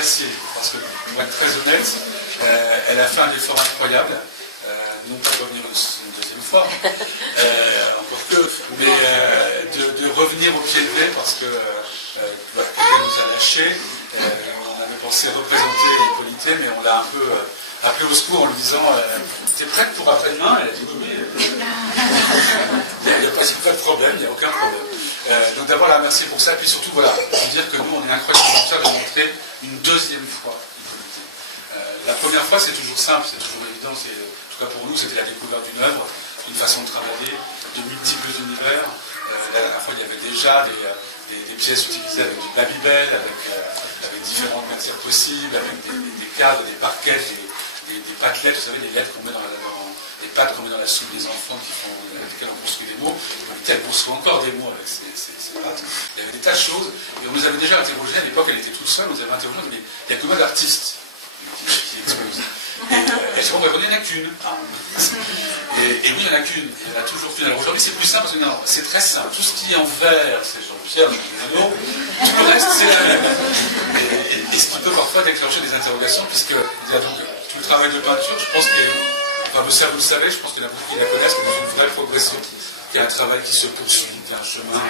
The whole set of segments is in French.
remercier, parce que, pour être très honnête, elle a fait un effort incroyable, non pas de revenir une deuxième fois, encore que, mais de revenir au pied levé, parce que quelqu'un nous a lâchés, on avait pensé représenter Hippolyte, mais on l'a un peu appelé au secours en lui disant t'es prête pour après-demain? Elle a dit oui. Il n'y a pas de problème, il n'y a aucun problème. Donc d'abord la remercier pour ça, et puis surtout voilà, pour dire que nous on est incroyablement fiers de montrer une deuxième fois Hippolyte. La première fois c'est toujours simple, c'est toujours évident, en tout cas pour nous c'était la découverte d'une œuvre, d'une façon de travailler, de multiples univers. La dernière fois il y avait déjà des pièces utilisées avec du Babybel, avec différentes matières possibles, avec des cadres, des parquets, des pâtelettes, vous savez, les lettres qu'on met les pâtes qu'on met dans la soupe des enfants avec lesquelles on construit des mots. Elle construit encore des mots avec ces pâtes. Il y avait des tas de choses, et on nous avait déjà interrogé, à l'époque elle était toute seule, on nous avait interrogé, mais il y a combien d'artistes qui exposent? Et je dis, il n'y en a qu'une. Et oui, il n'y en a qu'une. Il y en a toujours qu'une. Alors aujourd'hui, c'est plus simple parce que c'est très simple. Tout ce qui est en vert, c'est Jean-Pierre, tout le reste, c'est la même. Et ce qui peut parfois déclencher des interrogations, puisqu'il y a donc tout le travail de peinture, je pense que, enfin, vous le savez, je pense qu'il y en a beaucoup qui la connaissent, mais dans une vraie progression, qu'il y a un travail qui se poursuit, qu'il y a un chemin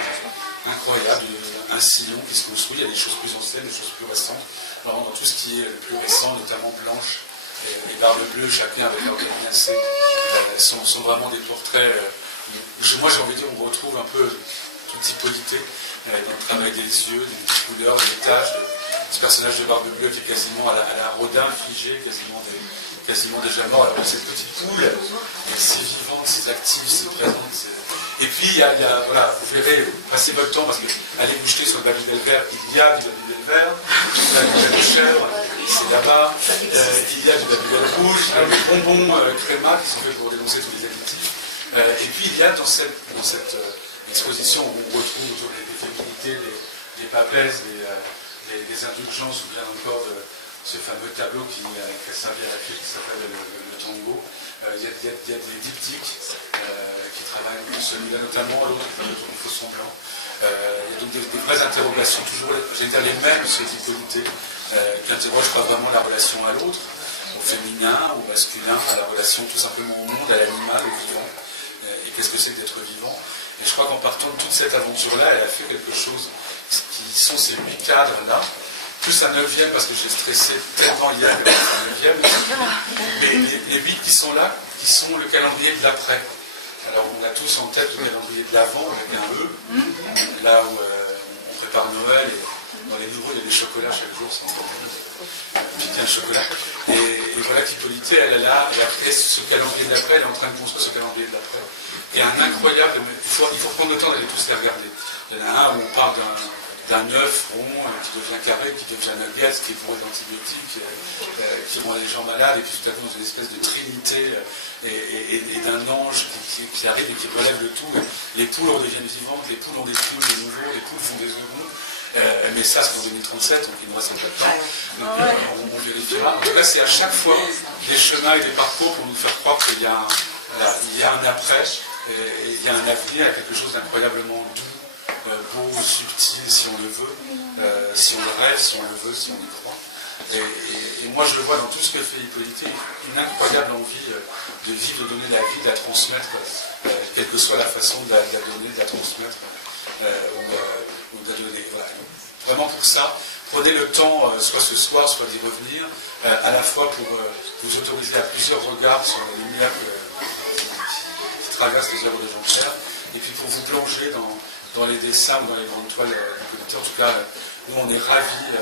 incroyable, un sillon qui se construit. Il y a des choses plus anciennes, des choses plus récentes. Vraiment, dans tout ce qui est le plus récent, notamment Blanche et Barbe Bleue, chacun avec leur assez, sont vraiment des portraits. Moi, j'ai envie de dire, on retrouve un peu toute Hippolyte dans le travail des yeux, des couleurs, des taches, ce personnage de Barbe Bleue qui est quasiment à la Rodin figé, quasiment déjà mort. Alors, cette petite poule, si vivante, si active, si présente. Et puis, voilà, vous verrez, passez votre temps, parce qu'allez vous jeter sur le Babybel vert, il y a du Babybel vert, du Babybel de chèvre, c'est là-bas, il y a du Babybel rouge, des bonbons créma qui sont faits pour dénoncer tous les additifs. Et puis, il y a dans cette exposition où on retrouve les féminités, les papaises, les indulgences, ou bien encore de ce fameux tableau qui a servi à la fille qui s'appelle le tango. Il y a des diptyques qui travaillent, celui-là notamment, l'autre il faut son blanc. Il y a donc des vraies interrogations, toujours j'allais dire les mêmes sur Hippolyte, qui interrogent pas vraiment la relation à l'autre, au féminin, au masculin, à la relation tout simplement au monde, à l'animal, au vivant, et qu'est-ce que c'est que d'être vivant. Et je crois qu'en partant de toute cette aventure-là, elle a fait quelque chose qui sont ces 8 cadres-là, plus un 9e, parce que j'ai stressé tellement hier que un 9e, mais les 8 qui sont là, qui sont le calendrier de l'après. Alors on a tous en tête le calendrier de l'avant avec un E, là où on prépare Noël, et dans les nouveaux il y a des chocolats chaque jour, c'est encore piquer un chocolat. Et voilà qu'Hippolyte, elle a créé ce calendrier de l'après, elle est en train de construire ce calendrier de l'après. Et un incroyable, il faut prendre le temps d'aller tous les regarder. Il y en a un où on parle d'un œuf rond qui devient carré, qui devient nugget, qui est bourré d'antibiotiques, qui rend les gens malades, et puis tout à coup dans une espèce de trinité, et d'un ange qui arrive et qui relève le tout. Les poules redeviennent vivantes, les poules ont des plumes de nouveau, les poules font des œufs ronds. Mais ça, c'est en 2037, donc il nous reste un peu de temps. Donc on vérifiera. En tout cas, c'est à chaque fois des chemins et des parcours pour nous faire croire qu'il y a un après, et il y a un avenir, quelque chose d'incroyablement doux, beau, subtil, si on le veut, si on le rêve, si on le veut, si on y croit. Et moi, je le vois dans tout ce que fait Hippolyte, une incroyable envie de vivre, de donner la vie, de la transmettre, quelle que soit la façon de la donner, de la transmettre, ou de la donner. Voilà. Vraiment pour ça, prenez le temps, soit ce soir, soit d'y revenir, à la fois pour vous autoriser à plusieurs regards sur la lumière qui traverse les œuvres de Jean-Pierre, et puis pour vous plonger dans les dessins ou dans les grandes toiles d'Hippolyte. En tout cas, nous on est ravis,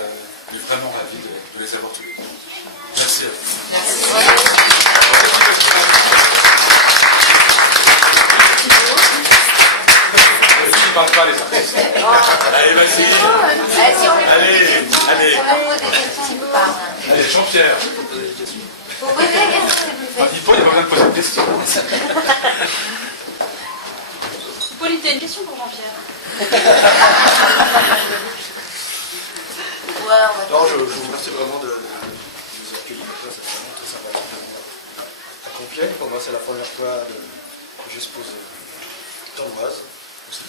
vraiment ravis de les avoir tous les deux. Merci à vous. Merci. Qui ne parle pas les artistes. Allez, vas-y. Allez. Allez, Jean-Pierre. Vous posez la question, s'il vous plaît. Il n'y a pas besoin de poser une question. Hippolyte, une question pour Jean-Pierre. Non, je vous remercie vraiment de nous accueillir. C'est vraiment très sympathique de venir à Compiègne. Pour moi, c'est la première fois que j'expose Tandoise aussi.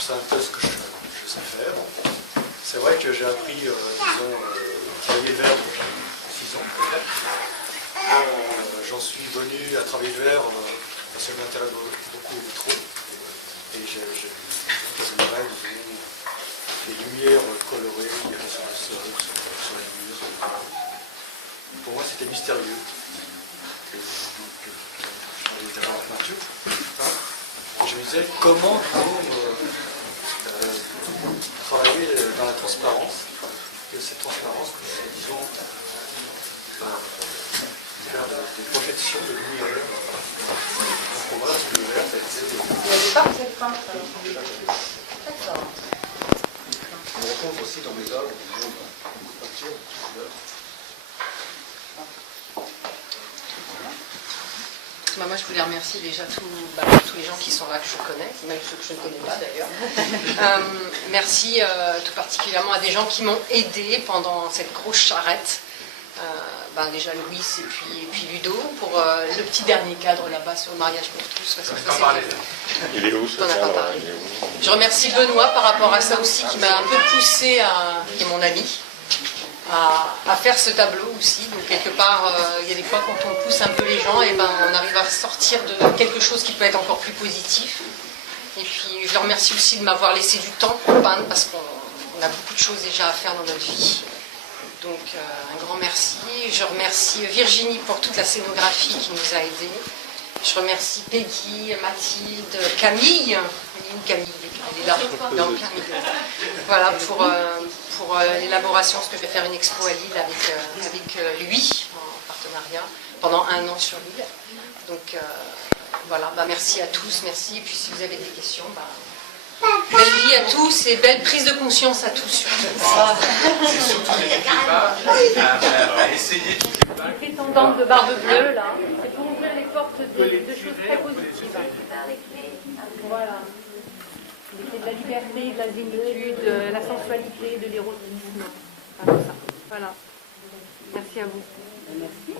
C'est un peu ce que je sais faire. c'est vrai que j'ai appris, disons, travailler le verre depuis 6 ans. J'en suis venu à travailler le verre parce que ça m'intéresse beaucoup au vitraux. Et j'aimerais, disons, les lumières colorées qu'il y avait sur le sol, sur les murs. Pour moi, c'était mystérieux. Et donc, je travaillais d'abord en peinture. Et je me disais, comment travailler dans la transparence, et cette transparence, disons, faire des projections de lumière. Pour moi, l'univers, ça a été... Il n'y avait pas que cette peintre. D'accord. On rencontre aussi dans mes œuvres, disons, beaucoup de peinture, Moi, je voulais remercier déjà tous les gens qui sont là, que je connais, même ceux que je ne connais pas d'ailleurs. Merci tout particulièrement à des gens qui m'ont aidé pendant cette grosse charrette. Déjà Louis et puis Ludo pour le petit dernier cadre là-bas sur le mariage pour tous. Parce que ça, il est où ce on n'a pas cadre, parlé. Je remercie Benoît par rapport à ça aussi, qui m'a un peu poussé, qui est mon ami, à faire ce tableau aussi. Donc quelque part, il y a des fois quand on pousse un peu les gens, et on arrive à sortir de quelque chose qui peut être encore plus positif. Et puis je le remercie aussi de m'avoir laissé du temps pour peindre, parce qu'on a beaucoup de choses déjà à faire dans notre vie. Donc un grand merci. Je remercie Virginie pour toute la scénographie qui nous a aidés. Je remercie Peggy, Mathilde, Camille. Camille, elle est là, dans plein milieu. Voilà, pour l'élaboration, parce que je vais faire une expo à Lille avec lui, en partenariat, pendant 1 an sur Lille. Donc voilà, merci à tous, merci. Et puis si vous avez des questions, belle vie à tous et belle prise de conscience à tous. C'est surtout à essayer toutes les vagues. Prétendante de Barbe Bleue, là, c'est pour ouvrir les portes de choses très positives. Voilà. C'est de la liberté, de la zénitude, de la sensualité, de l'érotisme. Voilà. Merci à vous. Merci.